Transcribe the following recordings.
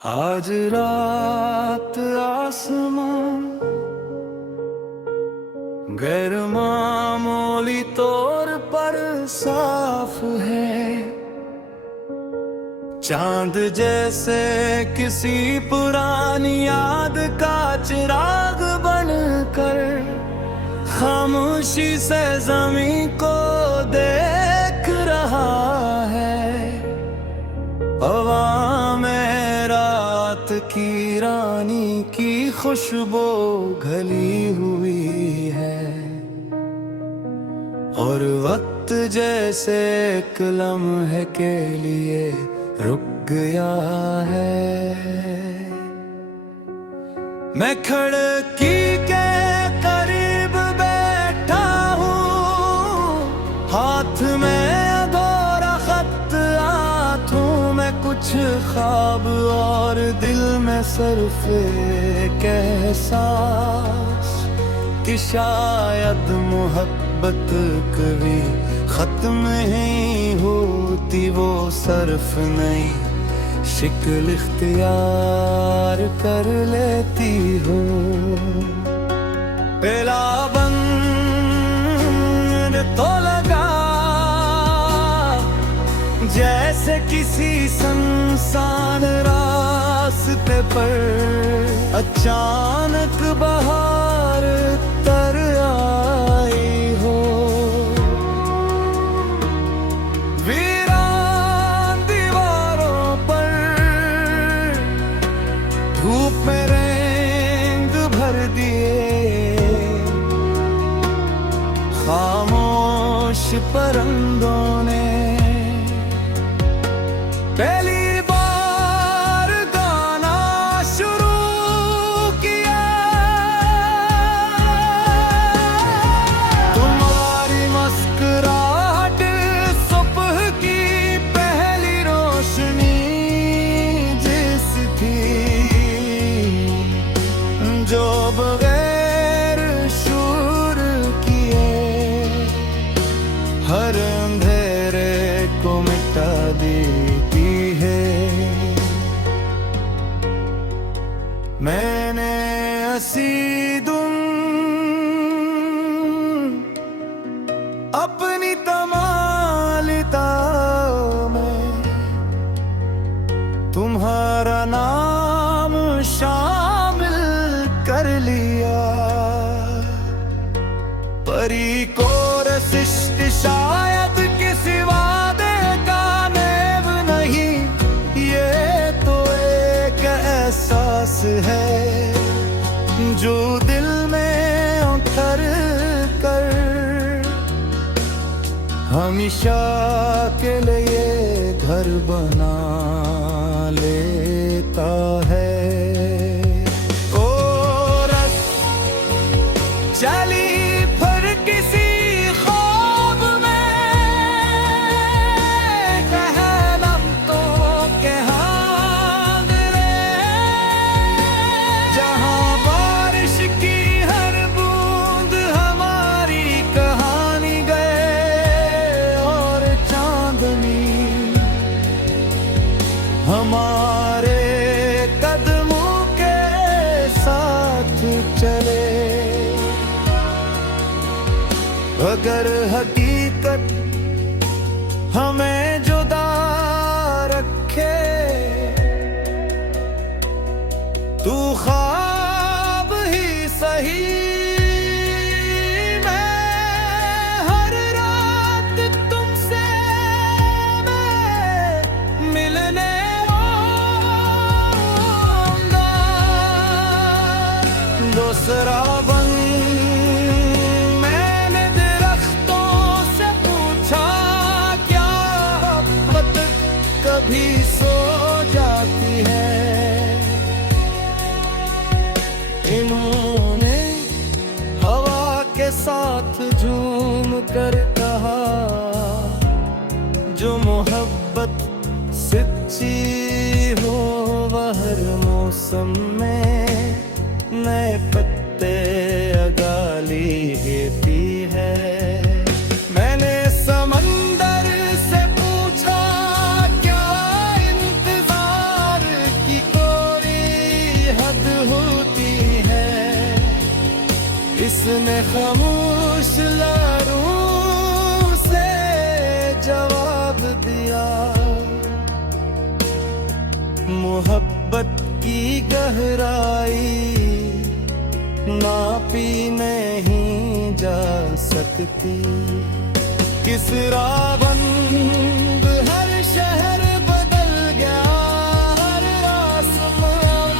आज रात आसमां गैर मामूली तौर पर साफ है। चांद जैसे किसी पुरानी याद का चिराग बनकर खामोशी से ज़मीं को देख रहा है। हवा में रात की रानी की खुशबू घली हुई है और वक्त जैसे एक लम्हे के लिए रुक गया है। मैं खिड़की के करीब बैठा हूँ, हाथ में अधूरा खत, हाथों में कुछ ख्वाब और दिल में सिर्फ एक एहसास कि शायद मोहब्बत कभी खत्म ही होती, वो सर्फ नहीं शिकल इख्तियार कर लेती हो। पहला बंद तो लगा जैसे किसी सुनसान रास्ते पर अचानक बहार तर आई हो। वीरान दीवारों पर धूप में रंग भर दिए, खामोश परिंदों ने पहली बार गाना शुरू किया। तुम्हारी मुस्कुराहट सुबह की पहली रोशनी जिस थी, जो बगैर शूर किए हर अंधेरे को मिटा देती है। मैंने हसीदुम अपनी तमालिता में तुम्हारा नाम शामिल कर लिया। परी को रसिस्ट शायद किसी वादे का नेब नहीं, ये तो एक एहसास है जो दिल में उतर कर हमेशा के लिए घर बना लेता है। और चली फिर किसी ख्वाब में कहलम तो के हाथ रे, जहां बारिश की हर बूंद हमारी कहानी गए और चांदनी हमारे कदमों के साथ चले। अगर हकीकत हमें जुदा रखे, तू ख्वाब ही सही, मैं हर रात तुमसे मैं मिलने आऊंगा। दूसरा बंद कभी सो जाती है, इन्होंने उसने खामोश लहरों से जवाब दिया, मोहब्बत की गहराई नापी नहीं जा सकती। किस राबंद हर शहर बदल गया, हर आसमां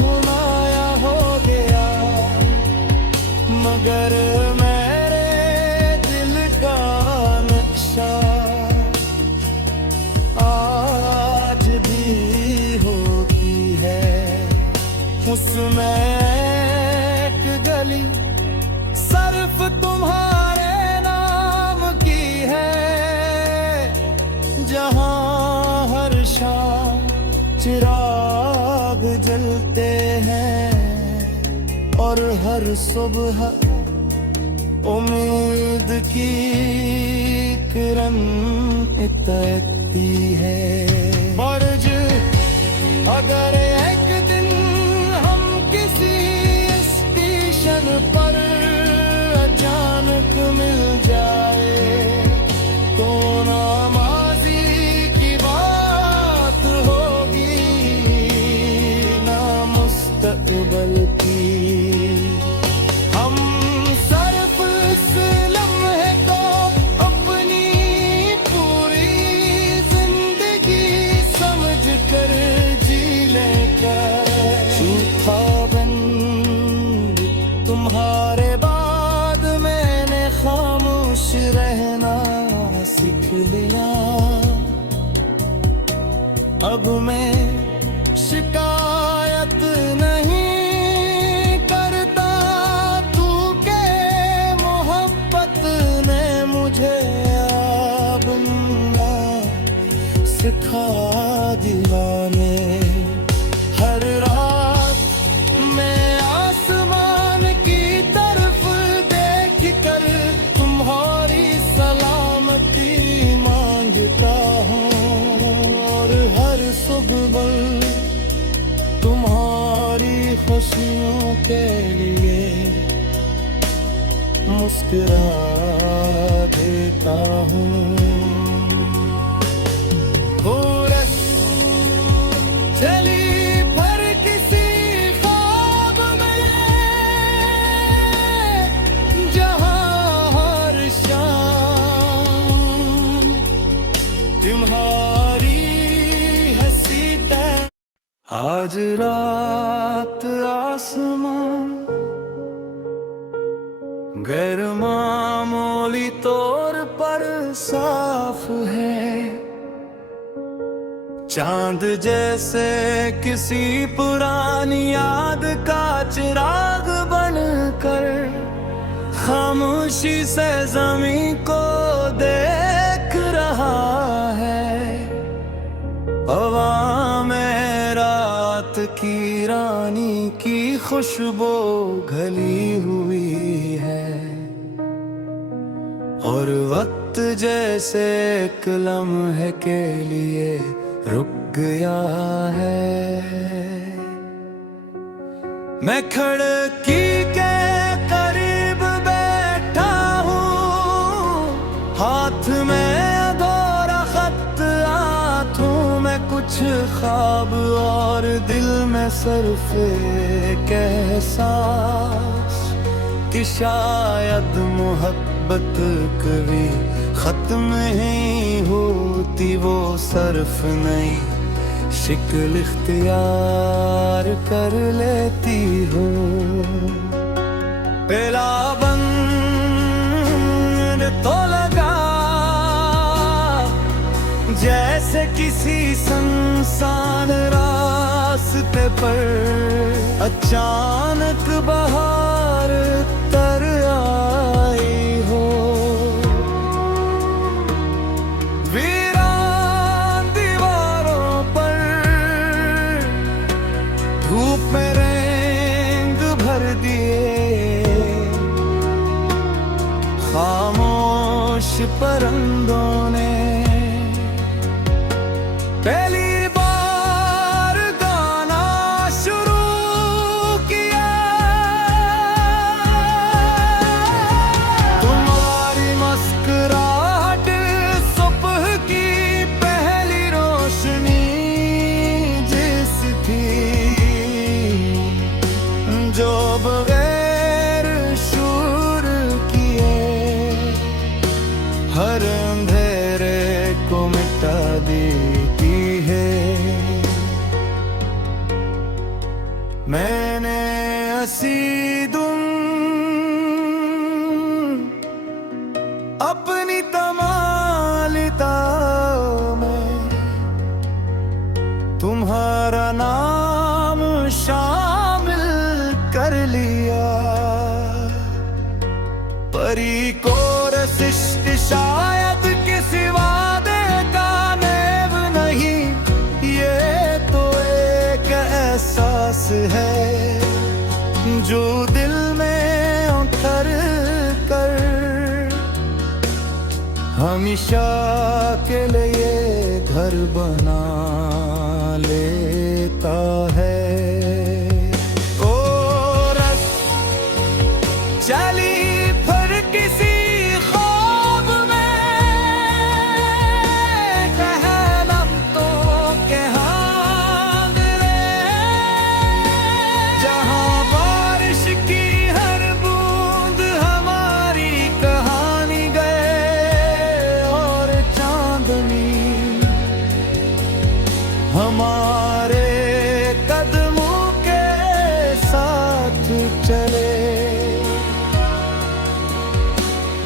हुनाया हो गया, मगर मेरे दिल का नक्शा आज भी होती है। उसमें एक गली सिर्फ तुम्हारे नाम की है, जहां हर शाम चिराग जलते हैं और हर सुबह उम्मीद की किरण इतनी है। फर्ज अगर एक दिन हम किसी स्टेशन पर अचानक मिल जाए, तो ना माजी की बात होगी ना मुस्तकबल की। हम सिर्फ इस लम्हे को अपनी पूरी जिंदगी समझ कर जी लेकर, झूठा बन तुम्हारे बाद मैंने खामोश रहना सीख लिया। अब मैं शिकायत नहीं करता, तू के मोहब्बत ने मुझे अब सिखा दिया। ने हर रात मैं आसमान की तरफ देख कर तुम्हारी सलामती मांगता हूँ, और हर सुबह तुम्हारी खुशियों के लिए मुस्कुरा देता हूँ। चली पर किसी ख्वाब में, जहां हर शाम तुम्हारी हंसी तय। आज रात आसमान गैर मामूली तौर पर साफ है, चांद जैसे किसी पुरानी याद का चिराग बनकर खामोशी से ज़मीं को देख रहा है। हवा में रात की रानी की खुशबू घली हुई है, और वक्त जैसे एक लम्हे के लिए रुक गया है। मैं खिड़की के करीब बैठा हूँ, हाथ में अधूरा खत, हाथों में कुछ ख्वाब और दिल में सिर्फ एक एहसास कि शायद मोहब्बत कभी खत्म ही होती, वो सिर्फ नहीं शिकल इख्तियार कर लेती हो। पहला बंद तो लगा जैसे किसी सुनसान रास्ते पर अचानक बहार तर आई हो। वीरान दीवारों पर धूप में रंग भर दिए, खामोश परिंदों ने पहली बार गाना शुरू किया। मैंने असीदुम अपनी तमालिता में तुम्हारा नाम शामिल कर लिया। परी को रसिष्ट शायद किसी वादे का नेव नहीं, ये तो एक एहसास है जो दिल में उतर कर हमेशा के लिए घर बना लेता है। ओ रस चली फिर किसी ख्वाब में, कहलम तो के हाथ रे, जहां बारिश की हर बूंद हमारी कहानी गए और चांदनी हमारे कदमों के साथ चले।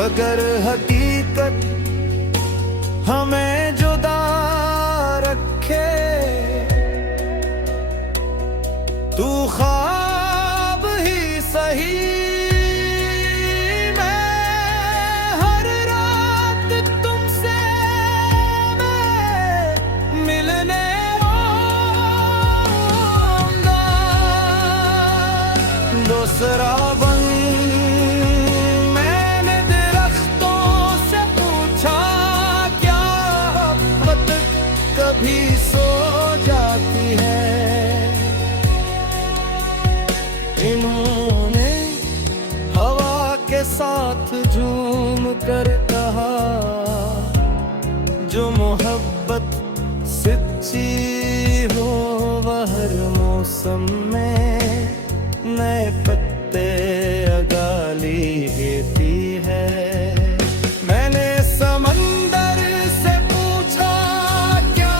अगर हकीकत हमें जुदा रखे, तू ख्वाब ही सही, मैं हर रात तुमसे मैं मिलने आऊंगा। दूसरा बन मैंने दरख्तों से पूछा, क्या मोहब्बत कभी सो जाती है? इन्होंने हवा के साथ झूम कर कहा, जो मोहब्बत सच्ची हो वह हर मौसम में नए पत्ते अगाली देती है। मैंने समंदर से पूछा, क्या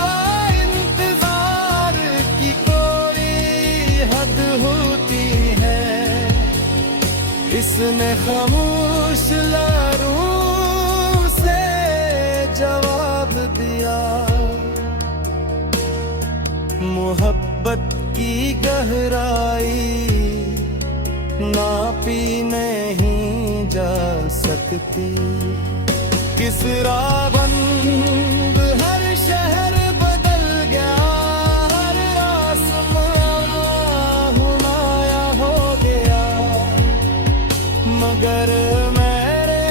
इंतजार की कोई हद होती है? इसने खामोश लहरों से जवाब दिया, मोहब्बत की गहराई नापी नहीं जा सकती। किसरा बंद हर शहर बदल गया, हर आसमां हुनाया हो गया, मगर मेरे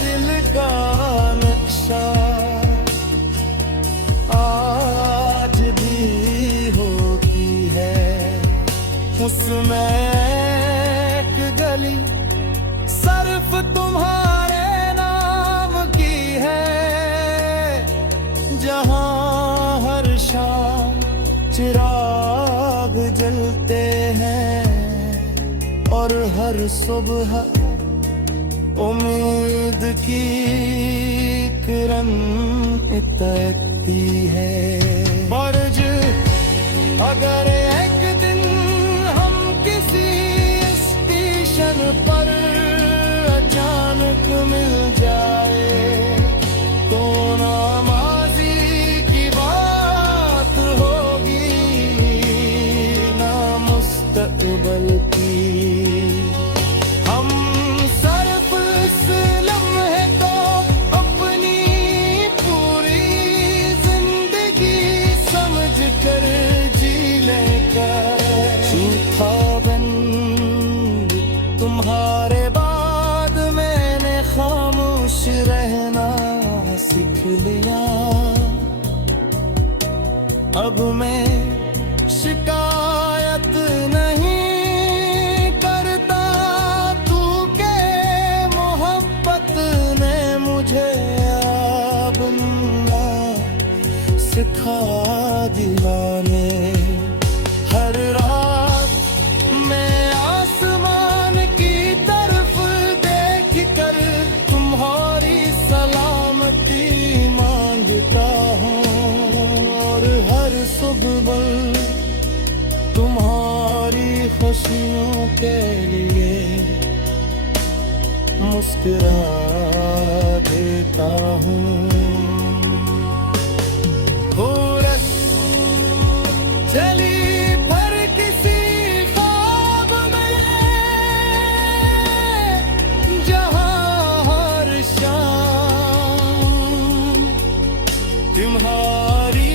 दिल का नक्शा आज भी होती है। उसमें एक गली सिर्फ तुम्हारे नाम की है, जहां हर शाम चिराग जलते हैं और हर सुबह उम्मीद की किरण तकती है। मर्ज अगर एक दिन हम किसी स्टेशन पर अचानक मिल जाए, तो ना माजी की बात होगी ना मुस्तकबल की। हम सिर्फ इस लम्हे को अपनी पूरी जिंदगी समझ कर जी लेगा। झूठा बंद तुम्हारे बाद मैंने खामोश रहना सीख लिया। अब मैं शिकायत नहीं खुशियों के लिए मुस्कुरा देता हूँ। हुरस चली पर किसी ख्वाब में, जहाँ हर शाम तुम्हारी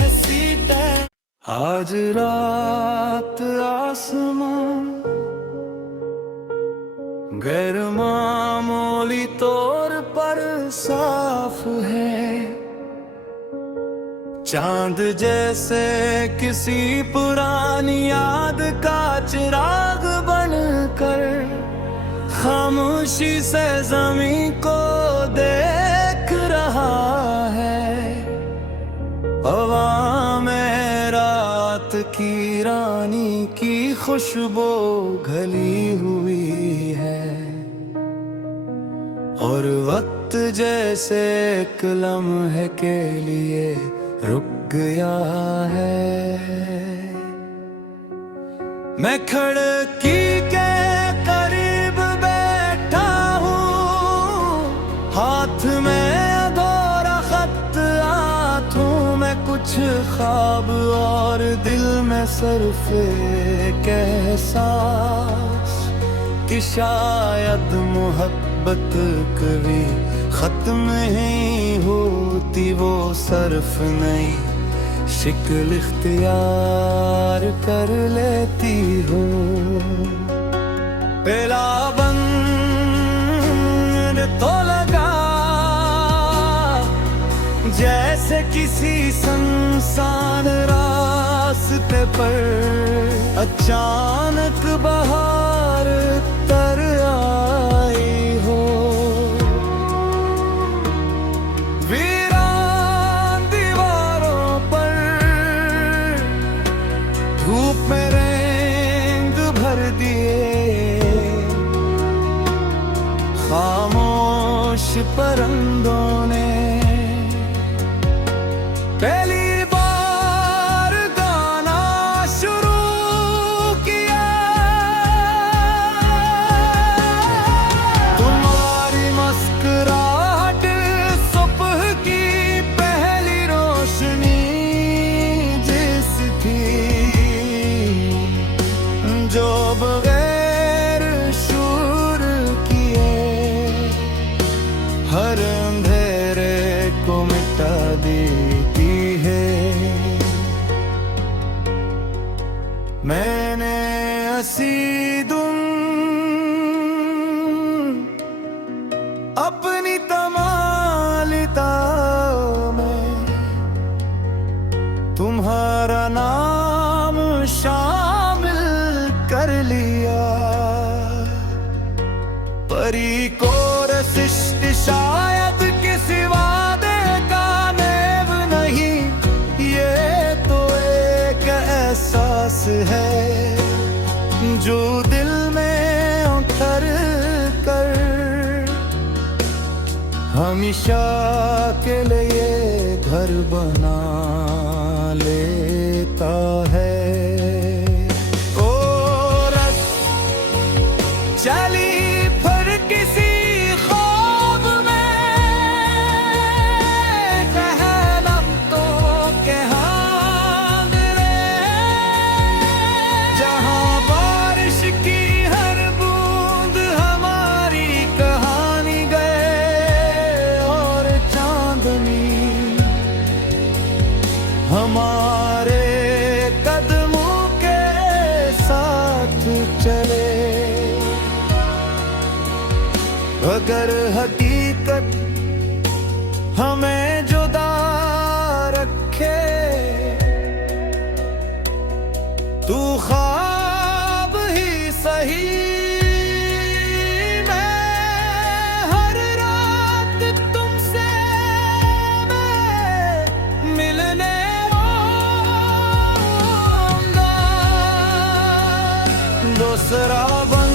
हंसी तय। आज रात आसमान गैर मामूली तौर पर साफ है, चांद जैसे किसी पुरानी याद का चिराग बनकर खामोशी से ज़मीं को देख रहा है। हवा में रात की रानी की खुशबू घली हुई है, और वक्त जैसे एक लम्हे के लिए रुक गया है। मैं खिड़की के करीब बैठा हूँ, हाथ में अधूरा खत हाथों में कुछ ख्वाब, और दिल में सिर्फ एक एहसास कि शायद मोहब्बत कभी खत्म ही होती, वो सर्फ नहीं शिकल इख्तियार कर लेती हो। पहला बंद तो लगा जैसे किसी सुनसान रास्ते पर अचानक बहार तर आई हो। वीरान दीवारों पर धूप में रंग भर दिए, खामोश परिंदों ने पहली बार गाना शुरू किया। तुम्हारी मुस्कुराहट सुबह की पहली रोशनी जिसकी, जो बगैर शूर किए हर अंधेरे को मिटा देती है। मैंने हसीदुम अपनी तमालिता में तुम्हारा नाम शामिल कर लिया। परी को रसिष्ट शायद किसी वादे का नेव नहीं, ये तो एक एहसास है जो दिल में उतर कर हमेशा के लिए घर बना लेता है। ओ रस चली फिर किसी ख्वाब में, कहलम तो के हाथ रे, जहाँ बारिश की हर बूंद हमारी कहानी गए, और चांदनी हमारे कदमों के साथ चले। अगर हकीकत हमें जुदा रखे, तू ख्वाब ही सही, मैं हर रात तुमसे मैं मिलने आऊंगा। दूसरा बन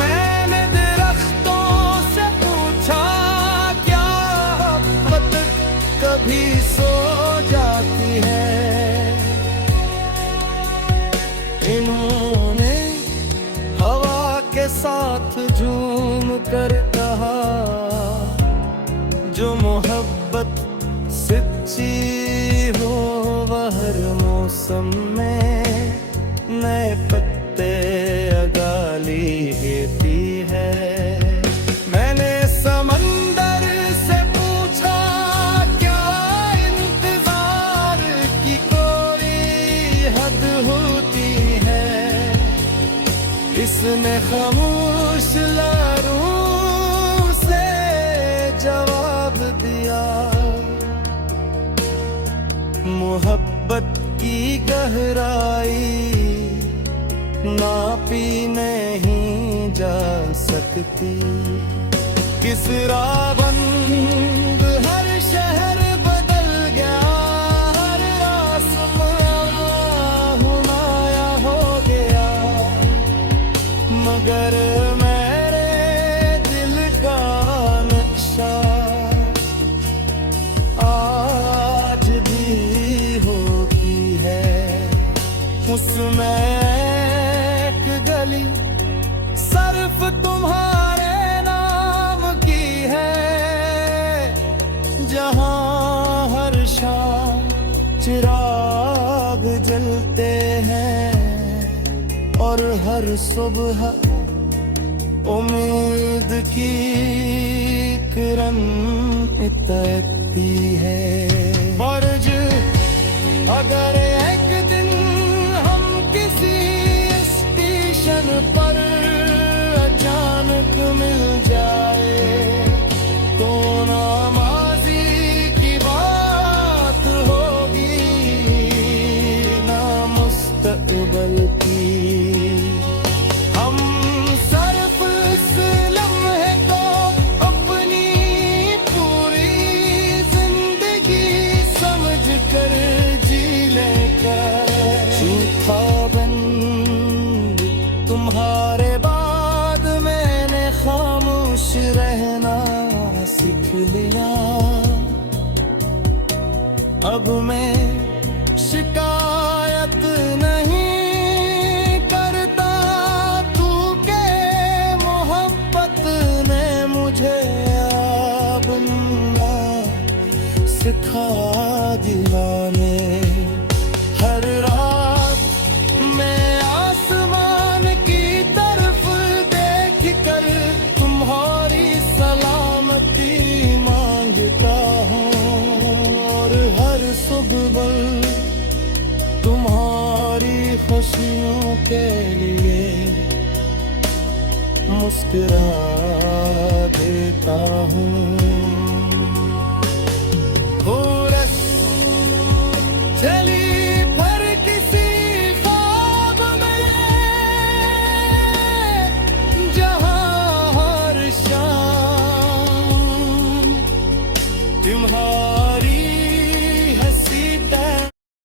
मैंने दरख्तों से पूछा, क्या मोहब्बत कभी सो जाती है? कर कहा, जो मोहब्बत सच्ची हो वह हर मौसम में नए पत्ते अगाली देती है। मैंने समंदर से पूछा, क्या इंतजार की कोई हद होती है? इसने खामोश लहरों से जवाब दिया, मोहब्बत की गहराई नापी नहीं जा सकती। किस राबंद हर शहर बदल गया, हर आसमां हुनाया हो गया, मगर मेरे दिल का नक्शा आज भी होती है। उसमें एक गली सिर्फ तुम्हारे नाम की है, जहां हर शाम चिराग जलते हैं और हर सुबह उम्मीद की किरण तकती है। फर्ज अगर एक दिन हम किसी स्टेशन पर अचानक मिल जाए, तो ना माजी की बात होगी ना मुस्तकबल की। हम सिर्फ इस लम्हे को अपनी पूरी जिंदगी समझ कर जी लेकर, झूठा बंद तुम्हारे बाद मैंने खामोश रहना सीख लिया। अब मैं शिकायत नहीं करता, तू के मोहब्बत ने मुझे बनना सिखा दिया ने। हर रात मैं आसमान की तरफ देख कर तुम्हारी सलामती मांगता हूँ, और हर सुबह तुम्हारी खुशियों के लिए मुस्कुरा देता हूँ। चलिए